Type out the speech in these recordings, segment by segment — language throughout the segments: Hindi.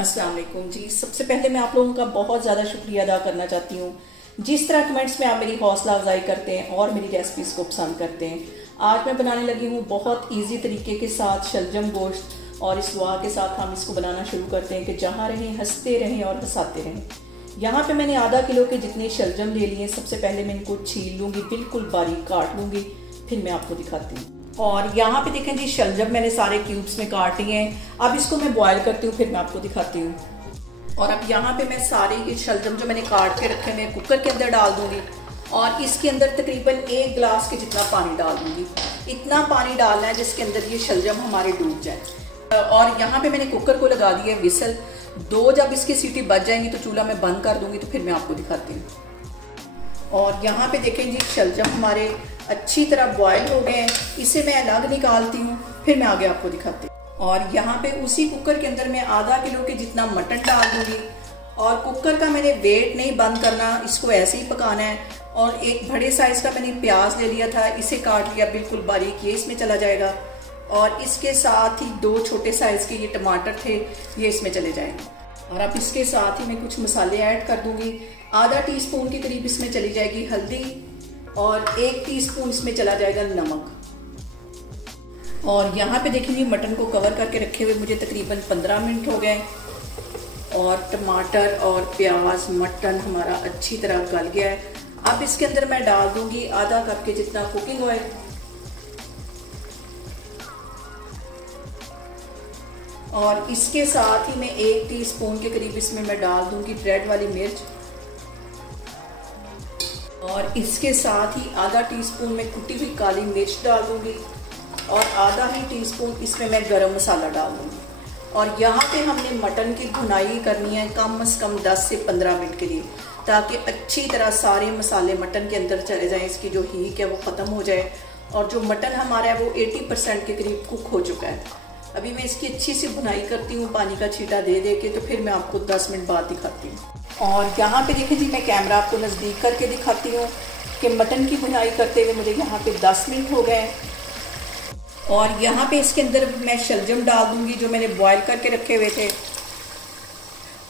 अस्सलाम वालेकुम जी। सबसे पहले मैं आप लोगों का बहुत ज़्यादा शुक्रिया अदा करना चाहती हूँ जिस तरह कमेंट्स में आप मेरी हौसला अफजाई करते हैं और मेरी रेसिपीज़ को पसंद करते हैं। आज मैं बनाने लगी हूँ बहुत इजी तरीके के साथ शलजम गोश्त, और इस दुआ के साथ हम इसको बनाना शुरू करते हैं कि जहाँ रहें हंसते रहें और हंसाते रहें। यहाँ पे मैंने आधा किलो के जितने शलजम ले लिए। सबसे पहले मैं इनको छील लूँगी, बिल्कुल बारीक काट लूँगी, फिर मैं आपको दिखाती हूँ। और यहाँ पे देखें जी, शलजम मैंने सारे क्यूब्स में काट लिए हैं। अब इसको मैं बॉयल करती हूँ, फिर मैं आपको दिखाती हूँ। और अब यहाँ पे मैं सारे ये शलजम जो मैंने काट के रखे हैं कुकर के अंदर डाल दूँगी, और इसके अंदर तकरीबन 1 गिलास के जितना पानी डाल दूँगी। इतना पानी डालना है जिसके अंदर ये शलजम हमारे डूब जाए। और यहाँ पे मैंने कुकर को लगा दिया है विसल। 2 जब इसकी सीटी बज जाएंगी तो चूल्हा मैं बंद कर दूँगी, तो फिर मैं आपको दिखाती हूँ। और यहाँ पे देखें जी, शलजम हमारे अच्छी तरह बॉयल हो गए हैं। इसे मैं अलग निकालती हूँ, फिर मैं आगे आपको दिखाती हूँ। और यहाँ पे उसी कुकर के अंदर मैं आधा किलो के जितना मटन डाल दूँगी। और कुकर का मैंने वेट नहीं बंद करना, इसको ऐसे ही पकाना है। और एक बड़े साइज़ का मैंने प्याज ले लिया था, इसे काट लिया बिल्कुल बारीक, ये इसमें चला जाएगा। और इसके साथ ही 2 छोटे साइज़ के ये टमाटर थे, ये इसमें चले जाएंगे। और अब इसके साथ ही मैं कुछ मसाले ऐड कर दूँगी। आधा टीस्पून के करीब इसमें चली जाएगी हल्दी, और 1 टीस्पून इसमें चला जाएगा नमक। और यहाँ पे देखिए मटन को कवर करके रखे हुए मुझे तकरीबन 15 मिनट हो गए। और टमाटर और प्याज, मटन हमारा अच्छी तरह गल गया है। अब इसके अंदर मैं डाल दूंगी आधा कप के जितना कुकिंग ऑयल, और इसके साथ ही मैं 1 टीस्पून के करीब इसमें मैं डाल दूंगी रेड वाली मिर्च, और इसके साथ ही आधा टीस्पून में कुटी हुई काली मिर्च डाल दूंगी, और आधा ही टीस्पून इसमें मैं गरम मसाला डाल दूंगी। और यहाँ पे हमने मटन की भुनाई करनी है कम से कम 10 से 15 मिनट के लिए, ताकि अच्छी तरह सारे मसाले मटन के अंदर चले जाएं, इसकी जो हीक है वो ख़त्म हो जाए। और जो मटन हमारा है वो 80% के करीब कुक हो चुका है। अभी मैं इसकी अच्छी सी भुनाई करती हूँ पानी का छींटा दे दे के, तो फिर मैं आपको 10 मिनट बाद दिखाती हूँ। और यहाँ पे देखिए जी, मैं कैमरा आपको नज़दीक करके दिखाती हूँ कि मटन की भुनाई करते हुए मुझे यहाँ पे 10 मिनट हो गए। और यहाँ पे इसके अंदर मैं शलजम डाल दूँगी जो मैंने बॉयल करके रखे हुए थे।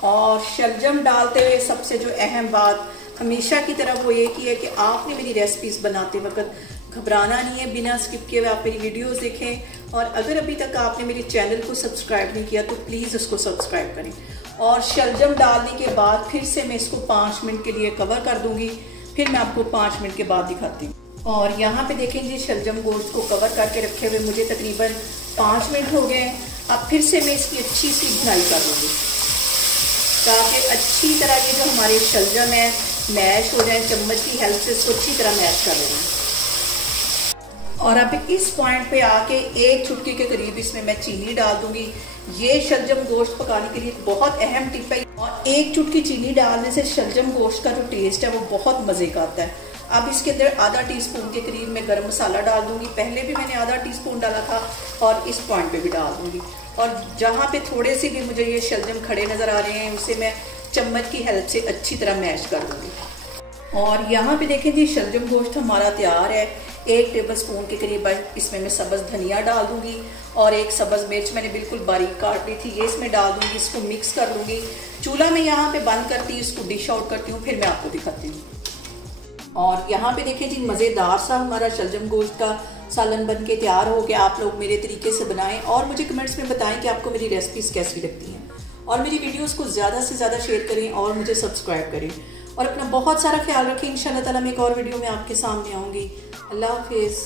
और शलजम डालते हुए सबसे जो अहम बात हमेशा की तरह वो ये की है कि आपने मेरी रेसिपीज़ बनाते वक्त घबराना नहीं है, बिना स्किप किए हुए आप मेरी वीडियोस देखें। और अगर अभी तक आपने मेरे चैनल को सब्सक्राइब नहीं किया तो प्लीज़ उसको सब्सक्राइब करें। और शलजम डालने के बाद फिर से मैं इसको 5 मिनट के लिए कवर कर दूंगी, फिर मैं आपको 5 मिनट के बाद दिखाती हूँ। और यहाँ पे देखें जी, शलजम गोश्त को कवर करके रखे हुए मुझे तकरीबन 5 मिनट हो गए। अब फिर से मैं इसकी अच्छी सी भुनाई कर दूँगी, ताकि अच्छी तरह ये जो हमारे शलजम है मैश हो जाए। चम्मच की हेल्प से इसको अच्छी तरह मैश कर लेंगे। और अब इस पॉइंट पे आके 1 चुटकी के करीब इसमें मैं चीनी डाल दूंगी। ये शलजम गोश्त पकाने के लिए बहुत अहम टिप है, और 1 चुटकी चीनी डालने से शलजम गोश्त का जो टेस्ट है वो बहुत मज़े का आता है। अब इसके अंदर आधा टीस्पून के करीब मैं गरम मसाला डाल दूंगी। पहले भी मैंने आधा टीस्पून डाला था, और इस पॉइंट पे भी डाल दूंगी। और जहाँ पे थोड़े से भी मुझे ये शलजम खड़े नज़र आ रहे हैं, उसे मैं चम्मच की हेल्प से अच्छी तरह मैश कर दूंगी। और यहाँ पे देखें जी, शलजम गोश्त हमारा तैयार है। 1 टेबलस्पून के करीब इसमें मैं सब्ज़ धनिया डाल दूंगी, और 1 सब्ज़ मिर्च मैंने बिल्कुल बारीक काट ली थी, ये इसमें डाल दूंगी। इसको मिक्स कर लूँगी। चूल्हा मैं यहाँ पे बंद करती हूँ, इसको डिश आउट करती हूँ, फिर मैं आपको दिखाती हूँ। और यहाँ पे देखें जी, मज़ेदार सा हमारा शलजम गोश्त का सालन बन के तैयार हो गया। आप लोग मेरे तरीके से बनाएं और मुझे कमेंट्स में बताएं कि आपको मेरी रेसिपीज़ कैसी लगती हैं। और मेरी वीडियोस को ज़्यादा से ज़्यादा शेयर करें और मुझे सब्सक्राइब करें। और अपना बहुत सारा ख्याल रखें। इंशाल्लाह ताला मैं एक और वीडियो में आपके सामने आऊँगी। अल्लाह हाफिज़।